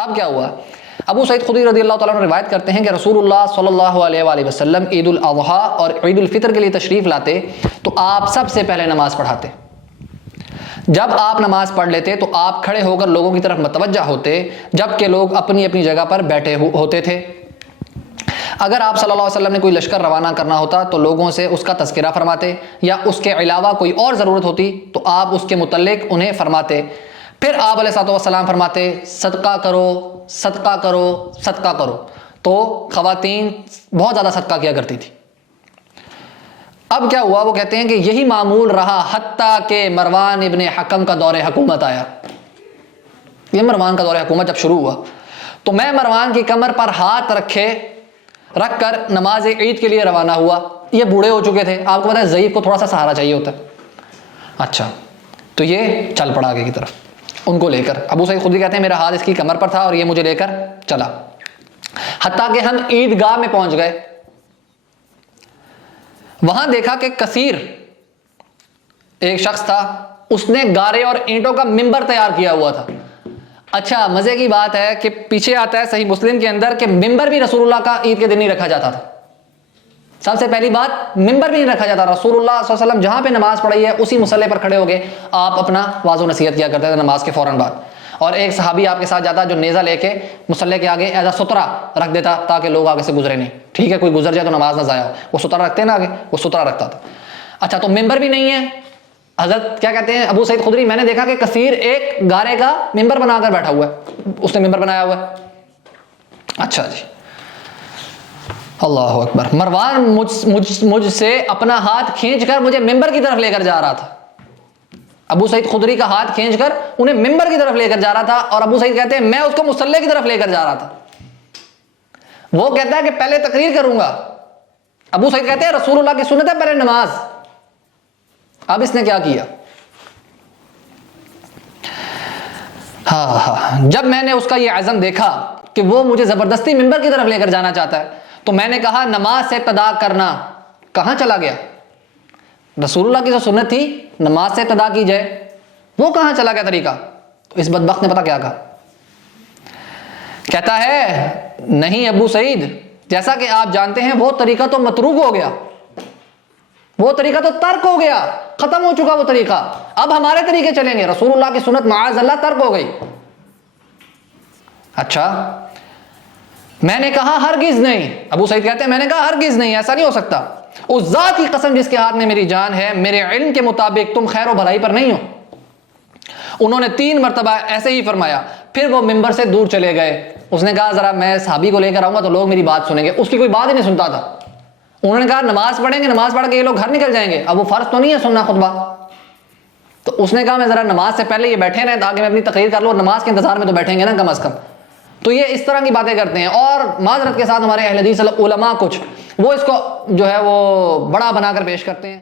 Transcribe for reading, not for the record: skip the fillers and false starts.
اب کیا ہوا؟ ابو سعید خدری رضی اللہ تعالیٰ عنہ روایت کرتے ہیں کہ رسول اللہ صلی اللہ علیہ وآلہ وسلم عید الاضحیٰ اور عید الفطر کے لیے تشریف لاتے تو آپ سب سے پہلے نماز پڑھاتے۔ جب آپ نماز پڑھ لیتے تو آپ کھڑے ہو کر لوگوں کی طرف متوجہ ہوتے جبکہ لوگ اپنی اپنی جگہ پر بیٹھے ہوتے تھے۔ اگر آپ صلی اللہ علیہ وسلم نے کوئی لشکر روانہ کرنا ہوتا تو لوگوں سے اس کا تذکرہ فرماتے، یا اس کے علاوہ کوئی اور ضرورت ہوتی تو آپ اس کے متعلق انہیں فرماتے۔ پھر آپ علیہ الصلوۃ والسلام فرماتے صدقہ کرو صدقہ کرو صدقہ کرو، تو خواتین بہت زیادہ صدقہ کیا کرتی تھی۔ اب کیا ہوا؟ وہ کہتے ہیں کہ یہی معمول رہا حتیٰ کہ مروان ابن حکم کا دور حکومت آیا۔ یہ مروان کا دور حکومت جب شروع ہوا تو میں مروان کی کمر پر ہاتھ رکھ کر نماز عید کے لیے روانہ ہوا۔ یہ بوڑھے ہو چکے تھے، آپ کو پتا ہے ضعیف کو تھوڑا سا سہارا چاہیے ہوتا ہے۔ اچھا، تو یہ چل پڑا آگے کی طرف ان کو لے کر۔ ابو سعید خدری کہتے ہیں میرا ہاتھ اس کی کمر پر تھا اور یہ مجھے لے کر چلا، حتیٰ کہ ہم عیدگاہ میں پہنچ گئے۔ وہاں دیکھا کہ کثیر ایک شخص تھا، اس نے گارے اور اینٹوں کا ممبر تیار کیا ہوا تھا۔ اچھا، مزے کی بات ہے کہ پیچھے آتا ہے صحیح مسلم کے اندر کہ ممبر بھی رسول اللہ کا عید کے دن نہیں رکھا جاتا تھا۔ سب سے پہلی بات، ممبر بھی نہیں رکھا جاتا۔ رسول اللہ صلی اللہ علیہ وسلم جہاں پہ نماز پڑھائی ہے اسی مصلی پر کھڑے ہو گئے آپ اپنا واعظ و نصیحت کیا کرتے تھے نماز کے فوراً بعد۔ اور ایک صحابی آپ کے ساتھ جاتا جو نیزہ لے کے مصلی کے آگے ایز اے سترہ رکھ دیتا تاکہ لوگ آگے سے گزرے نہیں، ٹھیک ہے، کوئی گزر جائے تو نماز نہ ضائع ہو، وہ سترہ رکھتے نا آگے، وہ سترہ رکھتا تھا۔ اچھا، تو ممبر بھی نہیں ہے۔ حضرت کیا کہتے ہیں ابو سعید خدری، میں نے دیکھا کہ کثیر ایک گارے کا ممبر بنا کر بیٹھا ہوا ہے، اس نے ممبر بنایا ہوا ہے۔ اچھا جی، اللہ اکبر۔ مروان مجھ سے اپنا ہاتھ کھینچ کر مجھے ممبر کی طرف لے کر جا رہا تھا۔ ابو سعید خدری کا ہاتھ کھینچ کر انہیں ممبر کی طرف لے کر جا رہا تھا، اور ابو سعید کہتے ہیں میں اس کو مصلی کی طرف لے کر جا رہا تھا۔ وہ کہتا ہے کہ پہلے تقریر کروں گا، ابو سعید کہتے ہیں رسول اللہ کی سنت ہے پہلے نماز۔ اب اس نے کیا کیا؟ جب میں نے اس کا یہ عزم دیکھا کہ وہ مجھے زبردستی ممبر کی طرف لے کر جانا چاہتا ہے تو میں نے کہا نماز سے ابتدا کرنا کہاں چلا گیا؟ رسول اللہ کی جو سنت تھی نماز سے ابتدا کی جائے، وہ کہاں چلا گیا طریقہ؟ تو اس بدبخت نے پتا کیا کہا؟ کہتا ہے نہیں ابو سعید، جیسا کہ آپ جانتے ہیں وہ طریقہ تو متروک ہو گیا، وہ طریقہ تو ترک ہو گیا، ختم ہو چکا وہ طریقہ، اب ہمارے طریقے چلیں گے۔ رسول اللہ کی سنت معاذ اللہ ترک ہو گئی۔ اچھا، میں نے کہا ہرگز نہیں۔ ابو سعید کہتے ہیں میں نے کہا ہرگز نہیں، ایسا نہیں ہو سکتا، اس ذات کی قسم جس کے ہاتھ میں میری جان ہے، میرے علم کے مطابق تم خیر و بھلائی پر نہیں ہو۔ انہوں نے 3 مرتبہ ایسے ہی فرمایا، پھر وہ ممبر سے دور چلے گئے۔ اس نے کہا ذرا میں صحابی کو لے کر آؤں گا تو لوگ میری بات سنیں گے، اس کی کوئی بات ہی نہیں سنتا تھا۔ انہوں نے کہا نماز پڑھیں گے، نماز پڑھ کے یہ لوگ گھر نکل جائیں گے، اب وہ فرض تو نہیں ہے سننا خطبہ۔ تو اس نے کہا میں ذرا نماز سے پہلے یہ بیٹھے رہیں تاکہ میں اپنی تقریر کر لوں، اور نماز کے انتظار میں تو بیٹھیں گے نا کم از کم۔ تو یہ اس طرح کی باتیں کرتے ہیں، اور معذرت کے ساتھ ہمارے اہل حدیث علماء کچھ وہ اس کو جو ہے وہ بڑا بنا کر پیش کرتے ہیں۔